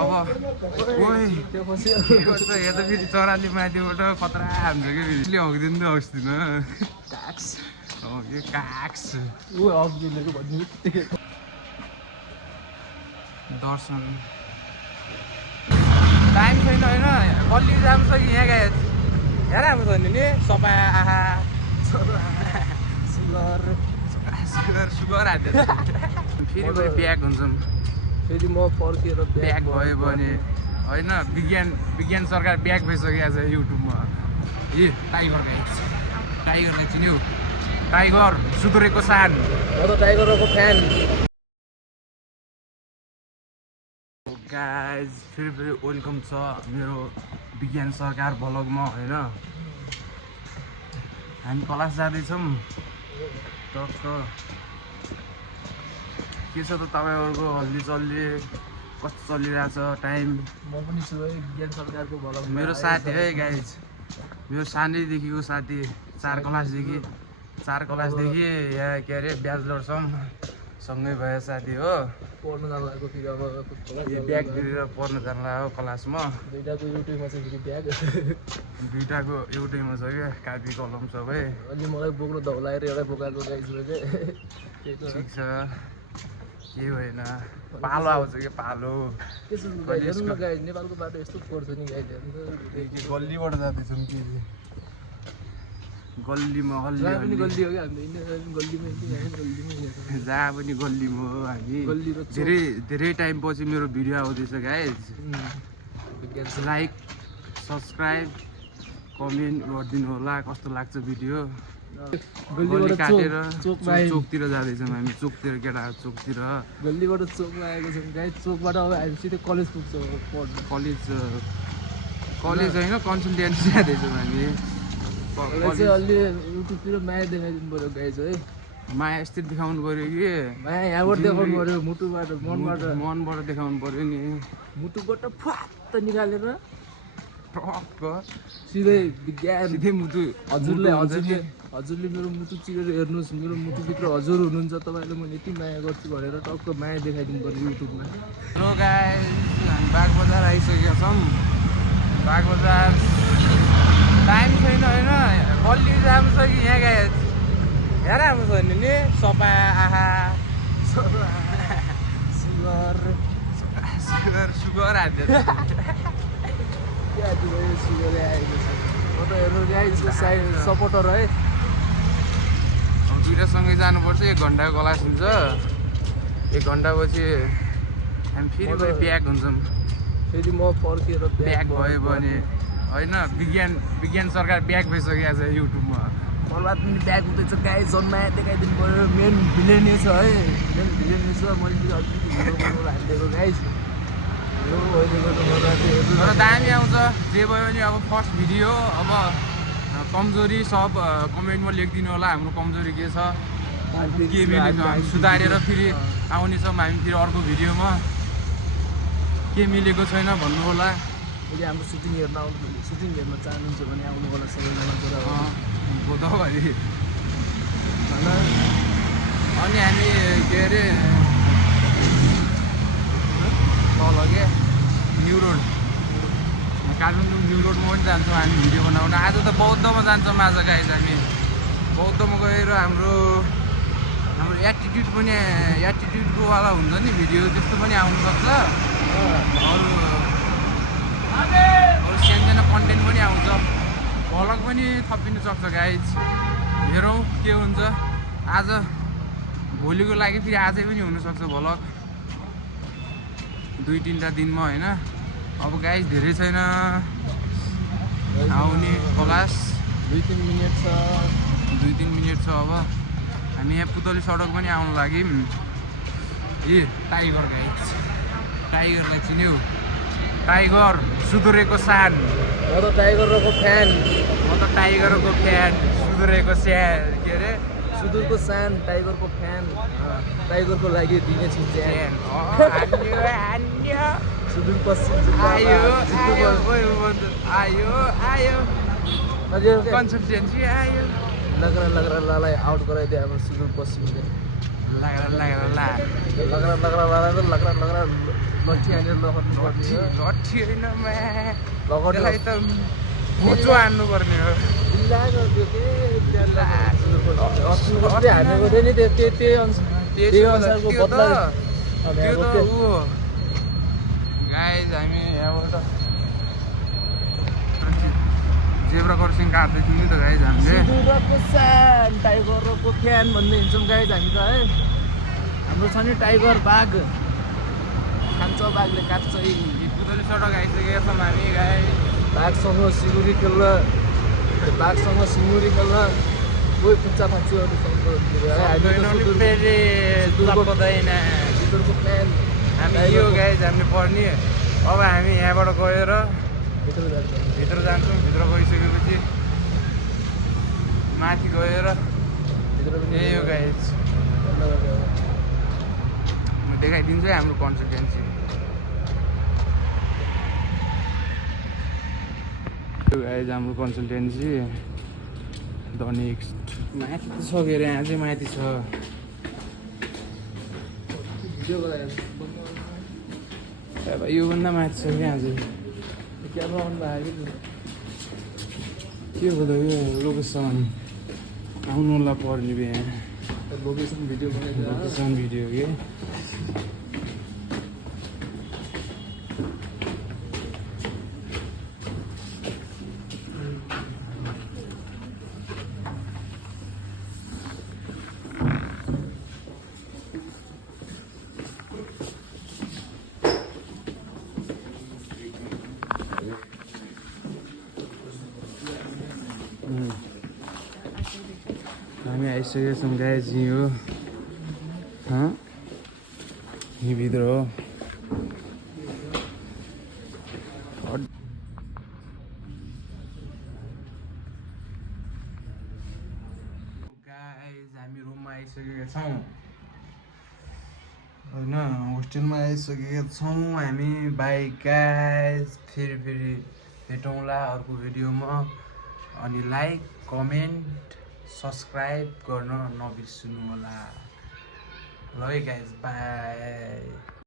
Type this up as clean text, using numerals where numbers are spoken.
अब ओइ त्यो त फेरि चराली माथिबाट खतरा हान्छ कि फेरि हगिदिनु त हस्दिन काक्स हो यो काक्स दर्शन टाइम छैन होइन कल्ली जानु छ कि यहाँ गए यहाँ राम्रो छ नि सफा आहा सुगर हाल्यो फेरि पनि ब्याक हुन्छौँ फेरि म फर्केर ब्याक भयो भने होइन विज्ञान सरकार ब्याक भइसकेको छ युट्युबमा ए टाइगरलाई चिन्यौ टाइगर सुधुरेको सान म त टाइगरको फ्यान गाइज फेरि वेलकम छ मेरो विज्ञान सरकार भ्लगमा होइन हामी क्लास जाँदैछौँ टक्क के छ त तपाईँहरूको हल्ली चल्ली कस्तो चलिरहेछ टाइम म पनि छु है विज्ञान सरकारको भ्लग मेरो साथी है गाइज मेरो सानैदेखिको साथी 4 क्लासदेखि यहाँ के अरे ब्याचलरसम्म सँगै भयो साथी हो पढ्न जानु लागेको फेरि अब ब्याग गिरेर पढ्न जानु लाग्यो क्लासमा दुईटाको एउटैमा चाहिँ फेरि ब्याग दुईटाको एउटैमा छ क्या कापी कलम सबै अलि मलाई बोक्नु धौलाएर एउटै बोकाएको गाइस ठिक छ केही होइन पालो आउँछ कि पालो नेपालको बाटो यस्तो पर्छ नि गाइस गल्लीबाट जाँदैछौँ कि गल्लीमा जहाँ पनि गल्ली हो कि हामी गल्लीमै जहाँ पनि गल्लीमा हो हामी धेरै टाइम पछि मेरो भिडियो आउँदैछ गाइज लाइक सब्सक्राइब कमेन्ट गरिदिनु होला कस्तो लाग्छ भिडियो गल्ली काटेर चोकतिर जाँदैछौँ हामी चोकतिर केटाहरू चोकतिर गल्लीबाट चोकमा आएको छौँ गाइस चोकबाट अब हामी सिधै कलेज पुग्छौँ कलेज होइन कन्सल्टेन्सी जाँदैछौँ हामी चाहिँ अलि युट्युबतिर माया देखाइदिनु पऱ्यो गाइस है माया यस्तै देखाउनु पऱ्यो कि माया यहाँबाट देखाउनु पऱ्यो मुटुबाट मनबाट देखाउनु पऱ्यो नि मुटुबाट फ्वात्त निकालेर टक्क सिधै मुटु हजुरले मेरो मुटु चिरेर हेर्नुहोस् मेरो मुटुभित्र हजुर हुनुहुन्छ तपाईँले मैले यति माया गर्छु भनेर टक्क माया देखाइदिनु पऱ्यो युट्युबमा हेलो गाइस हामी बागबजार आइसकेका छौँ बागबजार टाइम छैन होइन कल्ली जानु छ कि यहाँ गए यहाँ राम्रो छ नि सफा आहा सुगर हाल्यो सुगरले आएको छ म त हेर्नु गाइसको सपोर्टर है दुइटासँगै जानुपर्छ 1 घन्टाको क्लास हुन्छ 1 घन्टा पछि हामी फेरि पनि ब्याक हुन्छौँ फेरि म फर्केर ब्याक भयो भने होइन विज्ञान सरकार ब्याक भइसकेको छ युट्युबमा मलाई पनि ब्याक हुँदैछ गाइस जन्माया देखाइदिनु पऱ्यो मेन भिलेन छ है मेन भिलेन छ मैले अलिकति भिडियो बनाउनु हालिदिएको गाइस तर दामी आउँछ जे भयो भने अब फर्स्ट भिडियो अब कमजोरी सब कमेन्टमा लेखिदिनु होला हाम्रो कमजोरी के छ के मिलेको हामी सुधारेर फेरि आउनेछौँ हामी फेरि अर्को भिडियोमा के मिलेको छैन भन्नु होला यदि हाम्रो सुटिङ हेर्न चाहनुहुन्छ भने आउनु होला सबैजना कुरा गोदावरी अनि हामी के अरे तल के न्यु रोड काठमाडौँ न्यु रोडमा पनि जान्छौँ हामी भिडियो बनाउन आज त बौद्धमा जान्छौँ आज गाइस हामी बौद्धमा गएर हाम्रो एटिट्युडको वाला हुन्छ नि भिडियो त्यस्तो पनि आउनुसक्छ अरू सानसानो कन्टेन्ट पनि आउँछ भ्लग पनि थपिनु सक्छ गाइज हेरौँ के हुन्छ आज भोलिको लागि फेरि आजै पनि हुनसक्छ भ्लग 2-3 दिनमा होइन अब गाइज धेरै छैन आउने क्लास 2-3 मिनट छ अब हामी यहाँ पुतली सडक पनि आउनु लाग्यौँ ए टाइगरलाई चिन्यौ टाइगर सुधुरेको सान म त टाइगरको फ्यान सुधुरेको स्यान के अरे सुदूरको सान टाइगरको फ्यान टाइगरको लागि दिनेछु ज्यान सुदूर पश्चिम कन्सल्टेन्सी आयो लगरा लालाई आउट गराइदियो हाम्रो सुदूर पश्चिमले लाग्रा लाग्रा ला लट्ठी हानेर लखट्नु पर्ने हो लट्ठी होइन लगट त्यसलाई त मोचो हान्नु पर्ने हो ढिल्ला गरिदियो के अस्ति हानेको थियो नि त्यही अनुसारको बदला त्यो त ऊ गाइज हामी यहाँबाट जेब्रा क्रसिङ काट्दैछौँ नि त गाइज हामीले सिधुरको सान टाइगर र कोख्यान भन्दै हिँड्छौँ गाइज हामी त है हाम्रो छ नि टाइगर बाघ खान्छ बाघले काट्छ पुतली सडक आइसकेका छौँ हामी गाइज बाघसँग सिँगुरी खेल्न बाघसँग सिँगुरी खेल्न कोही खुच्चा फाँचुहरूसँग सिधुरको प्लान हामी यो गाइज हामीले पढ्ने अब हामी यहाँबाट गएर भित्र जान्छौँ भित्र गइसकेपछि माथि गएर यही हो गाइज म देखाइदिन्छु है हाम्रो कन्सल्टेन्सी गाइज हाम्रो कन्सल्टेन्सी द नेक्स्ट माथि त सकेर यहाँ चाहिँ माथि छ अब योभन्दा माथि छ क्या चाहिँ क्यामेरा अन भयो के हो त यो लोकेसन आउनु होला पर्ने बे यहाँ लोकेसन भिडियो बनाइदिएर लोकेसन भिडियो के हामी आइसकेका छौँ गाइज यहीँ हो यहीँ भित्र हो गाइज हामी रुममा आइसकेका छौँ होइन होस्टेलमा आइसकेका छौँ हामी बाई गाइज फेरि भेटौँला अर्को भिडियोमा अनि लाइक कमेन्ट सब्सक्राइब गर्न नबिर्सनु होला ल है गाइज बाई